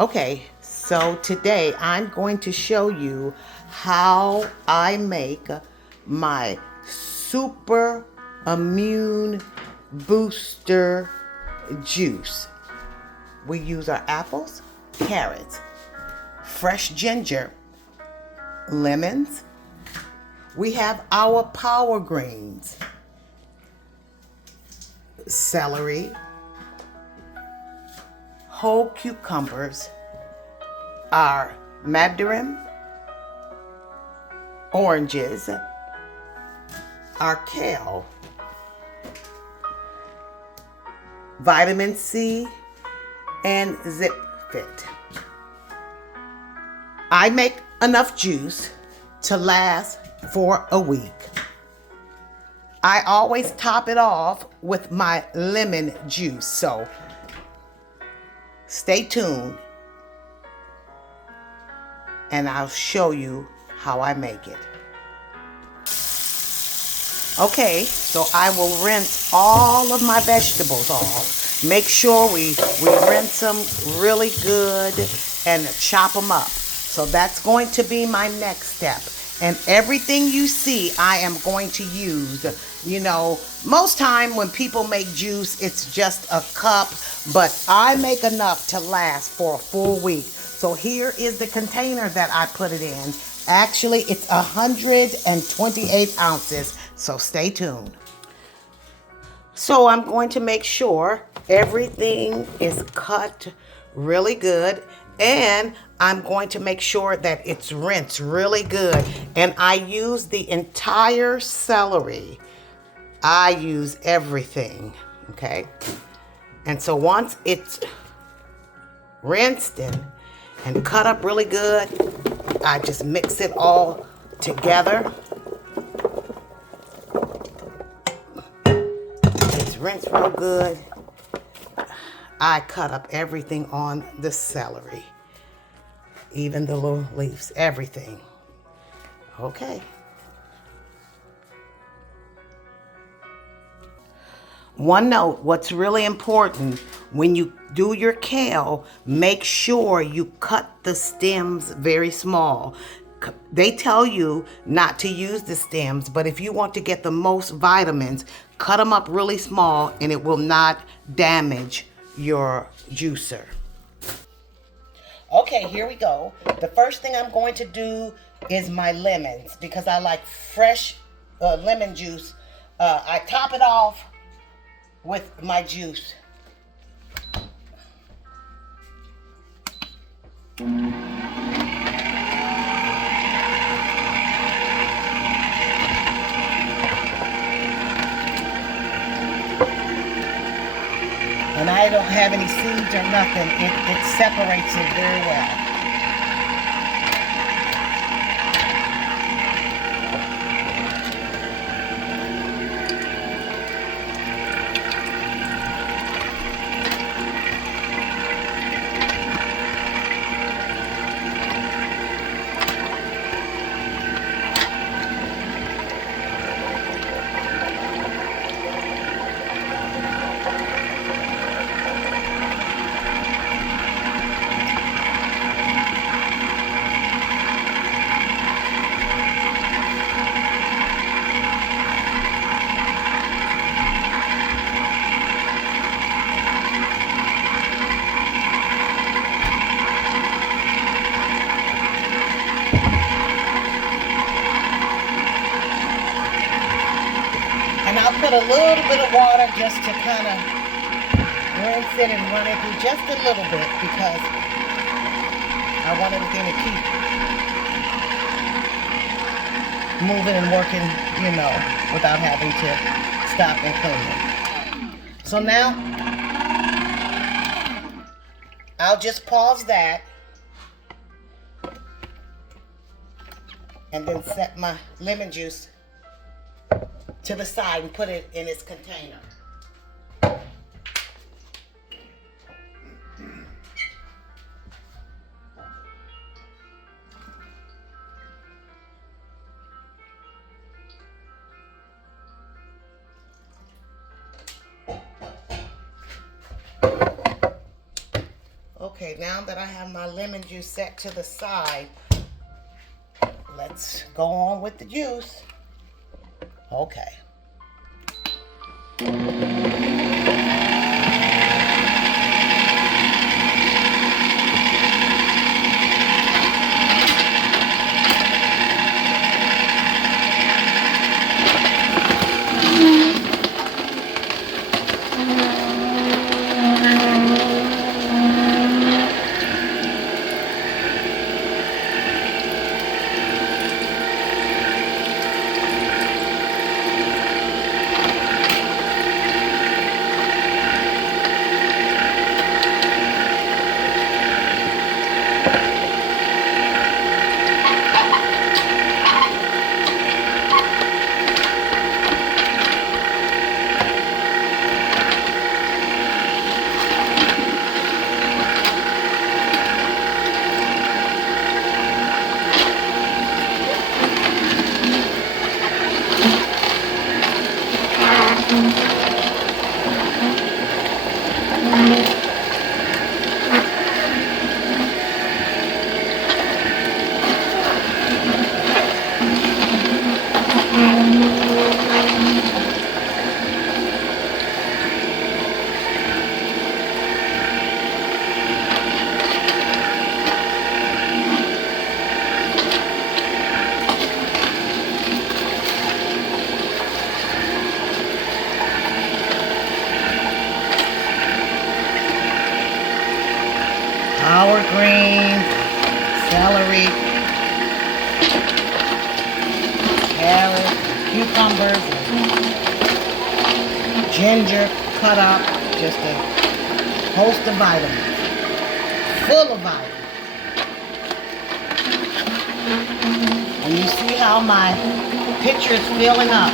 Okay, so today I'm going to show you how I make my super immune booster juice. We use our apples, carrots, fresh ginger, lemons. We have our power greens, celery, whole cucumbers, our mandarin, oranges, our kale, vitamin C, and Zip Fit. I make enough juice to last for a week. I always top it off with my lemon juice, so stay tuned and I'll show you how I make it. Okay, so I will rinse all of my vegetables off. Make sure we rinse them really good and chop them up. So that's going to be my next step. And everything you see, I am going to use. You know, most time when people make juice, it's just a cup, but I make enough to last for a full week. So here is the container that I put it in. Actually, it's 128 ounces, so stay tuned. So I'm going to make sure everything is cut really good, and I'm going to make sure that it's rinsed really good. And I use the entire celery. I use everything, okay? And so once it's rinsed and cut up really good, I just mix it all together. It's rinsed real good. I cut up everything on the celery, even the little leaves, everything. Okay. One note, what's really important, when you do your kale, make sure you cut the stems very small. They tell you not to use the stems, but if you want to get the most vitamins, cut them up really small and it will not damage your juicer. Okay, here we go. The first thing I'm going to do is my lemons, because I like fresh lemon juice. I top it off with my juice. And I don't have any seeds or nothing. It separates it very well. And I'll put a little bit of water just to kind of rinse it and run it through just a little bit, because I want everything to keep moving and working, you know, without having to stop and clean it. So now, I'll just pause that and then set my lemon juice to the side and put it in its container. Okay, now that I have my lemon juice set to the side, let's go on with the juice. Okay. Our green, celery, carrot, cucumbers, ginger cut up, just a host of vitamins, full of vitamins. And you see how my pitcher is filling up.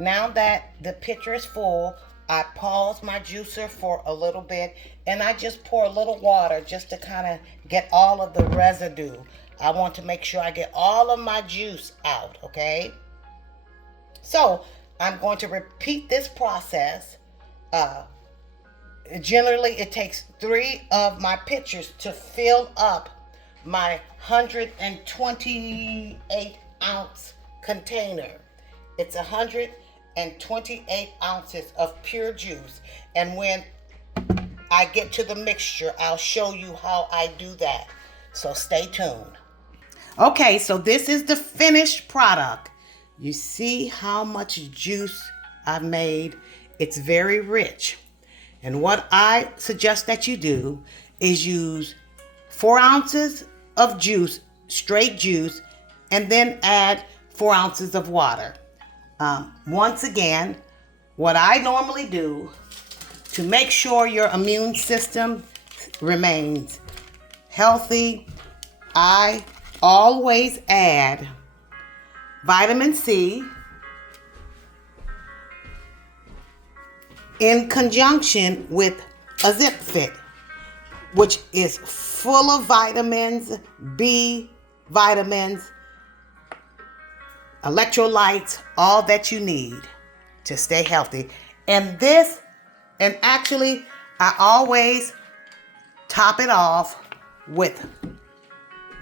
Now that the pitcher is full, I pause my juicer for a little bit and I just pour a little water just to kind of get all of the residue. I want to make sure I get all of my juice out, okay? So I'm going to repeat this process. Generally, it takes 3 of my pitchers to fill up my 128 ounce container. It's 128 ounces of pure juice. And when I get to the mixture, I'll show you how I do that. So stay tuned. Okay, so this is the finished product. You see how much juice I've made? It's very rich. And what I suggest that you do is use 4 ounces of juice, straight juice, and then add 4 ounces of water. Once again, what I normally do to make sure your immune system remains healthy, I always add vitamin C in conjunction with a Zip Fit, which is full of vitamins, B vitamins, electrolytes, all that you need to stay healthy. And actually, I always top it off with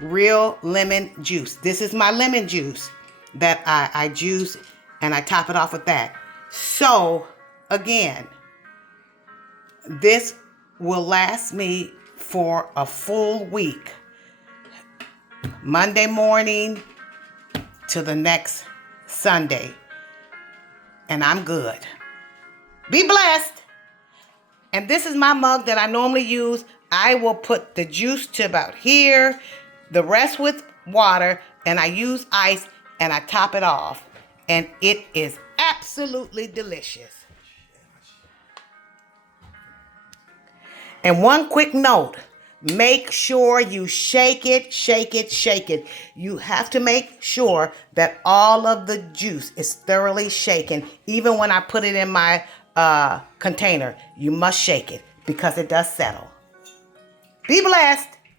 real lemon juice. This is my lemon juice that I juice, and I top it off with that. So, again, this will last me for a full week. Monday morning to the next Sunday. And I'm good. Be blessed. And this is my mug that I normally use. I will put the juice to about here, the rest with water, and I use ice, and I top it off. And it is absolutely delicious. And one quick note, Make sure you shake it, shake it, shake it. You have to make sure that all of the juice is thoroughly shaken. Even when I put it in my container, you must shake it because it does settle. Be blessed.